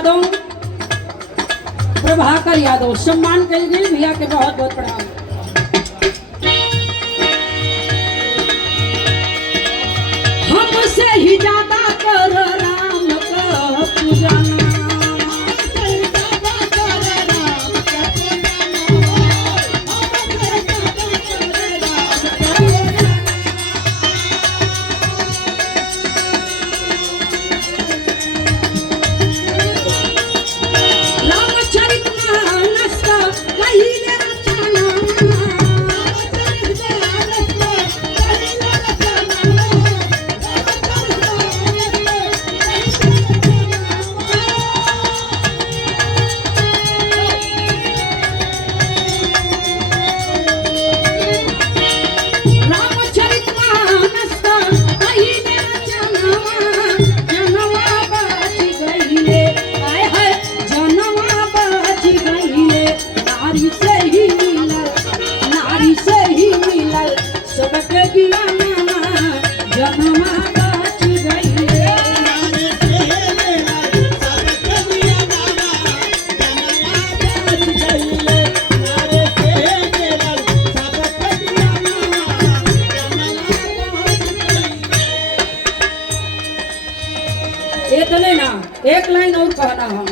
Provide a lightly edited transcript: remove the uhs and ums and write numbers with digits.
यादव, प्रभाकर यादव सम्मान कर गए भैया के बहुत बहुत प्रणाम। हमसे ही ज्यादा कर राम का पूजन, इतने ना एक लाइन और कहना हम